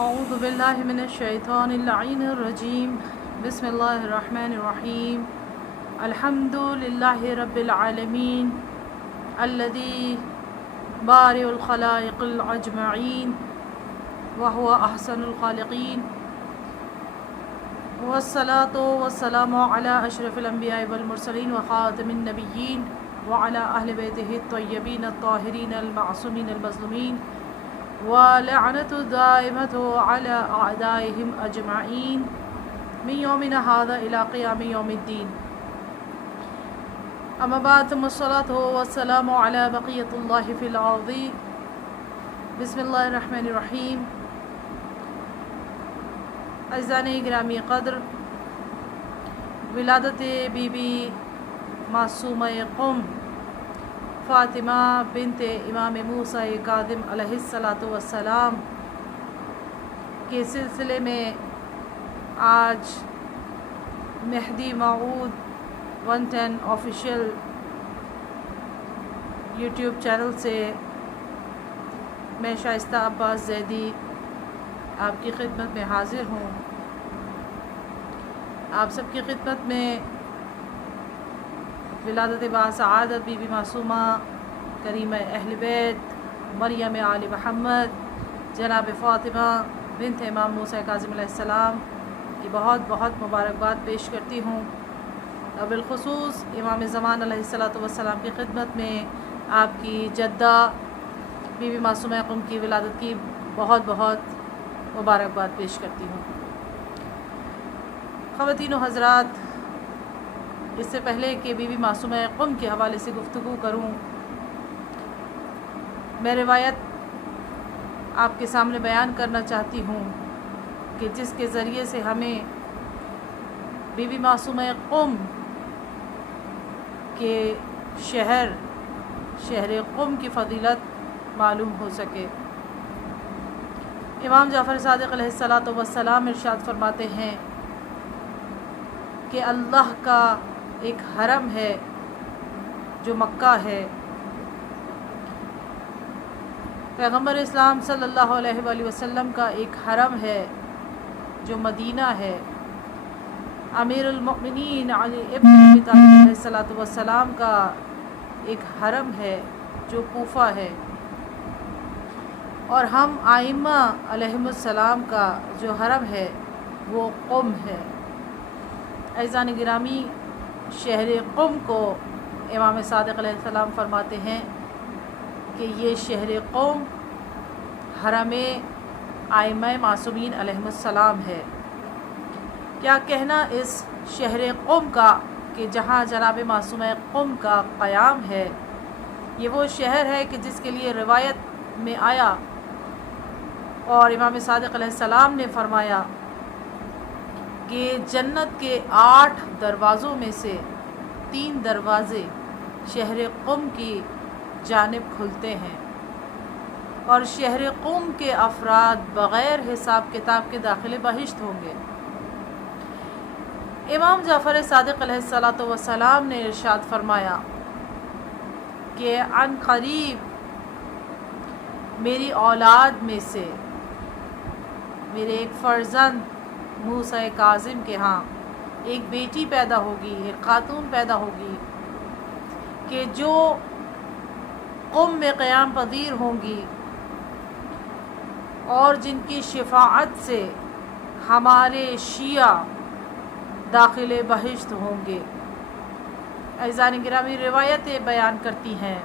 اعوذ باللہ من الشیطان اللعین الرجیم بسم اللہ الرحمن الرحیم الحمد للہ رب العالمین الذی بارئ الخلائق الاجمعین وهو احسن الخالقین والصلاة والسلام علی اشرف الانبیاء والمرسلین وخاتم النبیین وعلی اہل بیتہ الطیبین الطاہرین المعصومین المظلومین ولعنة دائمة على أعدائهم أجمعين من يومنا هذا إلى قيام يوم الدين. أما بعد ثم الصلاة والسلام على بقية الله في الأرض. بسم الله الرحمن الرحيم. عزیزان گرامی قدر، ولادت بی بی معصومہ قم فاطمہ بنت امام موسیٰ کاظم علیہ السلام کے سلسلے میں آج مہدی موعود 110 آفیشیل یوٹیوب چینل سے میں شائستہ عباس زیدی آپ کی خدمت میں حاضر ہوں۔ آپ سب کی خدمت میں ولادت باسعادت بی بی معصومہ کریمہ اہل بیت مریم آل محمد جناب فاطمہ بنت امام موسیٰ کاظم علیہ السلام کی بہت بہت مبارکباد پیش کرتی ہوں، اور بالخصوص امام زمان علیہ السلام کی خدمت میں آپ کی جدہ بی بی معصومہ قم کی ولادت کی بہت بہت مبارکباد پیش کرتی ہوں۔ خواتین و حضرات، اس سے پہلے کہ بی بی معصومہ قم کے حوالے سے گفتگو کروں، میں روایت آپ کے سامنے بیان کرنا چاہتی ہوں کہ جس کے ذریعے سے ہمیں بی بی معصومہ قم کے شہر قم کی فضیلت معلوم ہو سکے۔ امام جعفر صادق علیہ السلام ارشاد فرماتے ہیں کہ اللہ کا ایک حرم ہے جو مکہ ہے، پیغمبر اسلام صلی اللہ علیہ وآلہ وسلم کا ایک حرم ہے جو مدینہ ہے، امیر المؤمنین علی ابن ابی طالب علیہ السلام کا ایک حرم ہے جو کوفہ ہے، اور ہم ائمہ علیہم السلام کا جو حرم ہے وہ قم ہے۔ عزیزان گرامی، شہر قم کو امام صادق علیہ السلام فرماتے ہیں کہ یہ شہر قم حرم ائمہ معصومین علیہم السلام ہے۔ کیا کہنا اس شہر قم کا کہ جہاں جناب معصومہ قم کا قیام ہے، یہ وہ شہر ہے کہ جس کے لیے روایت میں آیا اور امام صادق علیہ السلام نے فرمایا کہ جنت کے 8 دروازوں میں سے 3 دروازے شہر قم کی جانب کھلتے ہیں، اور شہر قم کے افراد بغیر حساب کتاب کے داخل بہشت ہوں گے۔ امام جعفر صادق علیہ السلام نے ارشاد فرمایا کہ عن قریب میری اولاد میں سے میرے ایک فرزند موسیٰ کاظم کے ہاں ایک بیٹی پیدا ہوگی، ایک خاتون پیدا ہوگی کہ جو قم میں قیام پذیر ہوں گی اور جن کی شفاعت سے ہمارے شیعہ داخل بہشت ہوں گے۔ عزیزان گرامی، روایتیں بیان کرتی ہیں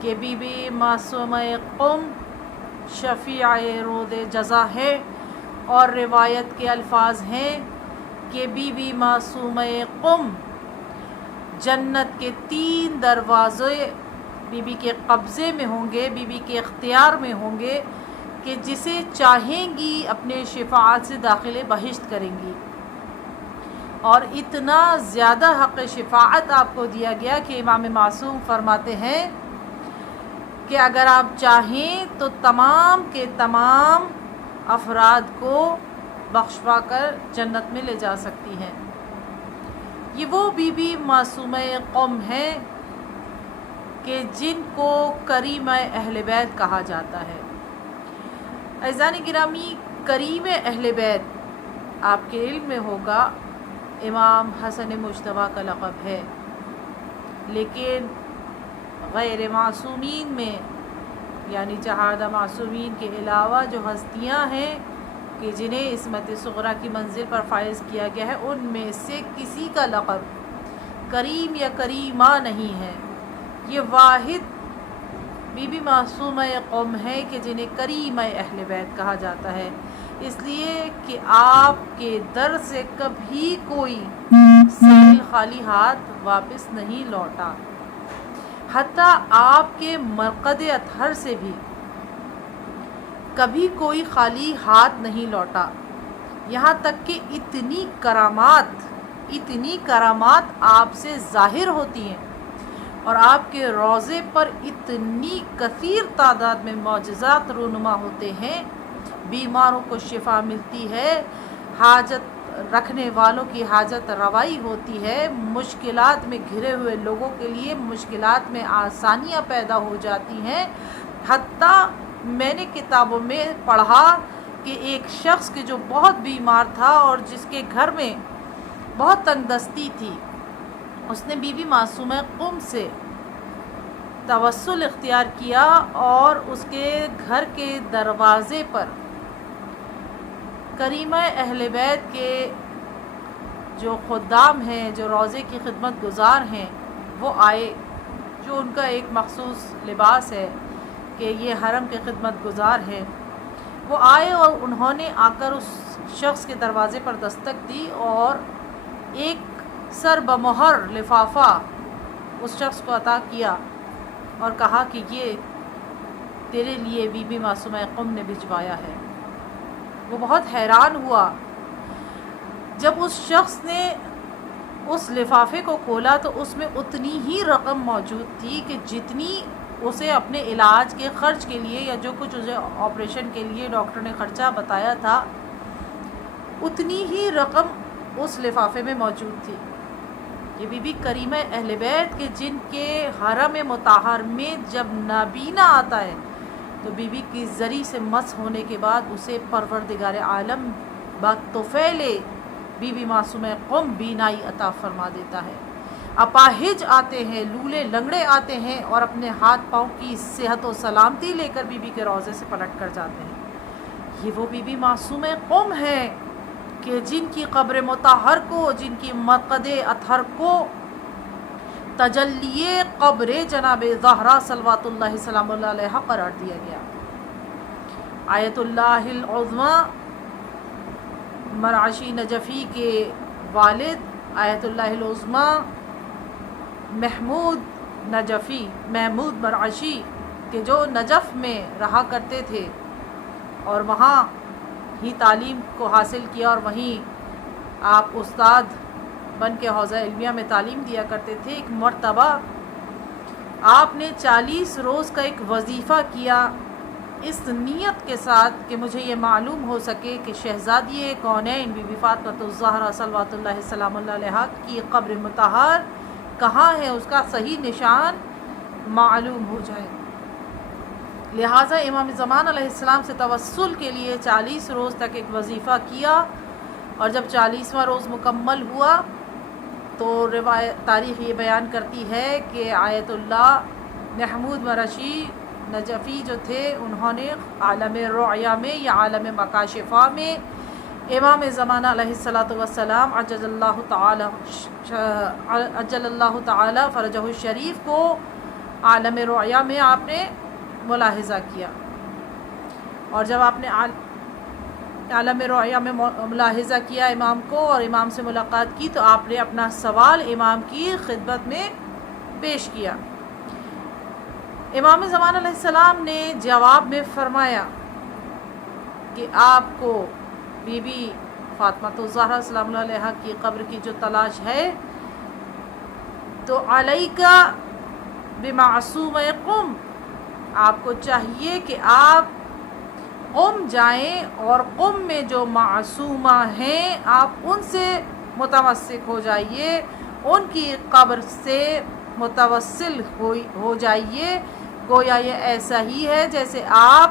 کہ بی بی معصومہ قم شفیع رود جزا ہے، اور روایت کے الفاظ ہیں کہ بی بی معصومہ قم جنت کے 3 دروازے بی بی کے قبضے میں ہوں گے، بی بی کے اختیار میں ہوں گے، کہ جسے چاہیں گی اپنے شفاعت سے داخل بہشت کریں گی، اور اتنا زیادہ حق شفاعت آپ کو دیا گیا کہ امام معصوم فرماتے ہیں کہ اگر آپ چاہیں تو تمام کے تمام افراد کو بخشوا کر جنت میں لے جا سکتی ہیں۔ یہ وہ بی بی معصومہ قم ہیں کہ جن کو کریمہ اہل بیت کہا جاتا ہے۔ عزیزان گرامی، کریم اہل بیت آپ کے علم میں ہوگا امام حسن مجتبیٰ کا لقب ہے، لیکن غیر معصومین میں یعنی چہاردہ معصومین کے علاوہ جو ہستیاں ہیں کہ جنہیں عصمت صغریٰ کی منزل پر فائز کیا گیا ہے، ان میں سے کسی کا لقب کریم یا کریمہ نہیں ہے۔ یہ واحد بی بی معصومہ قوم ہے کہ جنہیں کریمہ اہل بیت کہا جاتا ہے، اس لیے کہ آپ کے در سے کبھی کوئی سائل خالی ہاتھ واپس نہیں لوٹا، حتیٰ آپ کے مرقد اطہر سے بھی کبھی کوئی خالی ہاتھ نہیں لوٹا، یہاں تک کہ اتنی کرامات آپ سے ظاہر ہوتی ہیں اور آپ کے روضے پر اتنی کثیر تعداد میں معجزات رونما ہوتے ہیں، بیماروں کو شفا ملتی ہے، حاجت رکھنے والوں کی حاجت روائی ہوتی ہے، مشکلات میں گھرے ہوئے لوگوں کے لیے مشکلات میں آسانیاں پیدا ہو جاتی ہیں۔ حتیٰ میں نے کتابوں میں پڑھا کہ ایک شخص کے جو بہت بیمار تھا اور جس کے گھر میں بہت تنگ دستی تھی، اس نے بی بی معصومہ قم سے توسل اختیار کیا اور اس کے گھر کے دروازے پر کریمہ اہل بیت کے جو خدام ہیں، جو روضے کی خدمت گزار ہیں، وہ آئے، جو ان کا ایک مخصوص لباس ہے کہ یہ حرم کے خدمت گزار ہیں، وہ آئے اور انہوں نے آ کر اس شخص کے دروازے پر دستک دی اور ایک سر بمہر لفافہ اس شخص کو عطا کیا اور کہا کہ یہ تیرے لیے بی بی معصومہ قم نے بھجوایا ہے۔ وہ بہت حیران ہوا جب اس شخص نے اس لفافے کو کھولا تو اس میں اتنی ہی رقم موجود تھی کہ جتنی اسے اپنے علاج کے خرچ کے لیے یا جو کچھ اسے آپریشن کے لیے ڈاکٹر نے خرچہ بتایا تھا، اتنی ہی رقم اس لفافے میں موجود تھی۔ یہ بی بی کریمہ اہل بیت کے جن کے حرم مطہر میں جب نابینا آتا ہے تو بی بی کی زری سے مس ہونے کے بعد اسے پروردگار عالم بطفیل بی بی معصومہ قم بینائی عطا فرما دیتا ہے۔ اپاہج آتے ہیں، لولے لنگڑے آتے ہیں اور اپنے ہاتھ پاؤں کی صحت و سلامتی لے کر بی بی کے روضے سے پلٹ کر جاتے ہیں۔ یہ وہ بی بی معصومہ قم ہے کہ جن کی قبر مطہر کو، جن کی مرقد اطہر کو تجلی قبر جناب زہرا صلوات اللہ سلام اللہ علیہ قرار دیا گیا۔ آیت اللہ العظمی مرعشی نجفی کے والد آیت اللہ العظمی محمود مرعشی کہ جو نجف میں رہا کرتے تھے اور وہاں ہی تعلیم کو حاصل کیا اور وہیں آپ استاد بن کے حوزہ علمیہ میں تعلیم دیا کرتے تھے، ایک مرتبہ آپ نے 40 روز کا ایک وظیفہ کیا اس نیت کے ساتھ کہ مجھے یہ معلوم ہو سکے کہ شہزادی کونین بی بی فاطمۃ الزہرا صلوات اللہ سلام اللہ علیہ کی قبر مطہر کہاں ہے، اس کا صحیح نشان معلوم ہو جائے۔ لہٰذا امام زمان علیہ السلام سے توسل کے لیے 40 روز تک ایک وظیفہ کیا، اور جب 40واں روز مکمل ہوا تو تاریخ یہ بیان کرتی ہے کہ آیت اللہ محمود مرعشی نجفی جو تھے، انہوں نے عالم رؤیا میں یا عالم مکاشفہ میں امام زمانہ علیہ السلام عجل اللہ تعالی فرجہ الشریف کو عالم رؤیا میں آپ نے ملاحظہ کیا، اور جب آپ نے عالم رؤیا میں ملاحظہ کیا امام کو اور امام سے ملاقات کی تو آپ نے اپنا سوال امام کی خدمت میں پیش کیا۔ امام زمان علیہ السلام نے جواب میں فرمایا کہ آپ کو بی بی فاطمۃ الزہرا سلام اللہ علیہ کی قبر کی جو تلاش ہے تو علیکہ بمعصومہ قم، آپ کو چاہیے کہ آپ قم جائیں اور قم میں جو معصومہ ہیں آپ ان سے متمسک ہو جائیے، ان کی قبر سے متوسل ہو جائیے۔ گویا یہ ایسا ہی ہے جیسے آپ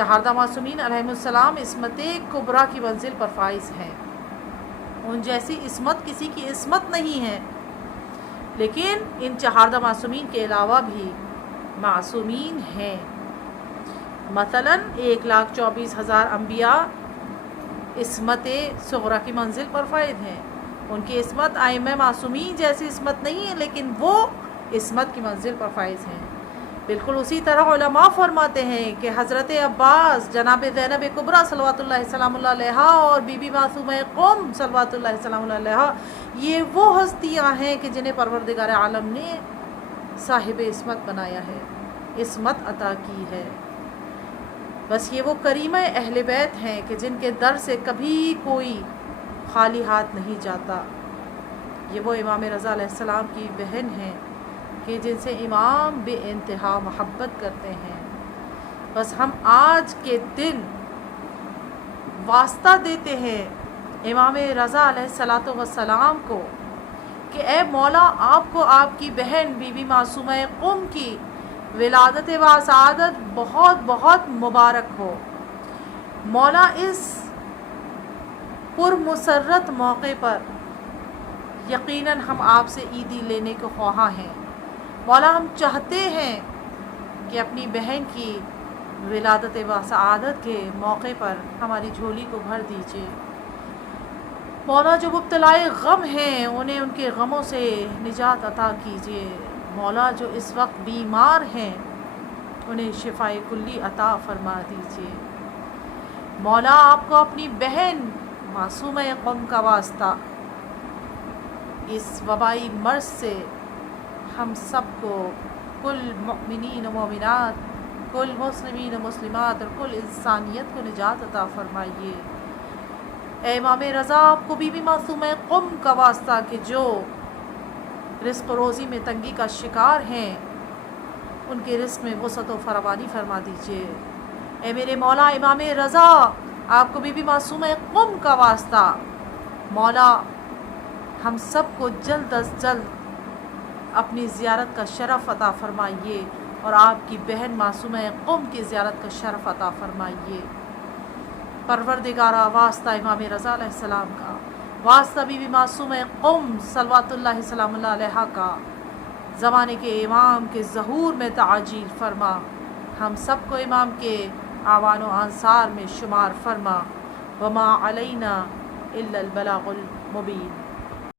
چہاردہ معصومین علیہم السلام عصمت کبریٰ کی منزل پر فائز ہیں، ان جیسی عصمت کسی کی عصمت نہیں ہے، لیکن ان چہاردہ معصومین کے علاوہ بھی معصومین ہیں۔ مثلاً 1,24,000 انبیاء عصمت صغریٰ کی منزل پر فائز ہیں، ان کی عصمت ائمہ معصومین جیسی عصمت نہیں ہے، لیکن وہ عصمت کی منزل پر فائز ہیں۔ بالکل اسی طرح علماء فرماتے ہیں کہ حضرت عباس، جناب زینب کبریٰ صلوات اللہ سلام اللہ علیہا اور بی بی معصومہ قوم صلوات اللہ سلام اللہ علیہا، یہ وہ ہستیاں ہیں کہ جنہیں پروردگار عالم نے صاحب عصمت بنایا ہے، عصمت عطا کی ہے۔ بس یہ وہ کریمہ اہل بیت ہیں کہ جن کے در سے کبھی کوئی خالی ہاتھ نہیں جاتا۔ یہ وہ امام رضا علیہ السلام کی بہن ہیں کہ جن سے امام بے انتہا محبت کرتے ہیں۔ بس ہم آج کے دن واسطہ دیتے ہیں امام رضا علیہ السلام کو کہ اے مولا، آپ کو آپ کی بہن بی بی معصومہ قم کی ولادت و سعادت بہت بہت مبارک ہو۔ مولا، اس پرمسرت موقع پر یقیناً ہم آپ سے عیدی لینے کو خواہاں ہیں۔ مولا، ہم چاہتے ہیں کہ اپنی بہن کی ولادت و سعادت کے موقع پر ہماری جھولی کو بھر دیجیے۔ مولا، جو مبتلائے غم ہیں انہیں ان کے غموں سے نجات عطا کیجیے۔ مولا، جو اس وقت بیمار ہیں انہیں شفائے کلی عطا فرما دیجیے۔ مولا، آپ کو اپنی بہن معصومہ قم کا واسطہ اس وبائی مرض سے ہم سب کو، کل مؤمنین و مومنات، کل مسلمین و مسلمات اور کل انسانیت کو نجات عطا فرمائیے۔ اے امام رضا، آپ کو بی بی معصومہ قم کا واسطہ کہ جو رزق و روزی میں تنگی کا شکار ہیں، ان کے رزق میں وسعت و فراوانی فرما دیجیے۔ اے میرے مولا امام رضا، آپ کو بی بی معصومہ قم کا واسطہ مولا ہم سب کو جلد از جلد اپنی زیارت کا شرف عطا فرمائیے اور آپ کی بہن معصومہ قم کی زیارت کا شرف عطا فرمائیے۔ پروردگارہ، واسطہ امام رضا علیہ السلام کا، واسطہ بی بی معصومہ قم صلوات اللہ سلام اللہ علیہا کا، زمانے کے امام کے ظہور میں تعجیل فرما، ہم سب کو امام کے اعوان و انصار میں شمار فرما۔ وما علینا الا البلاغ المبین۔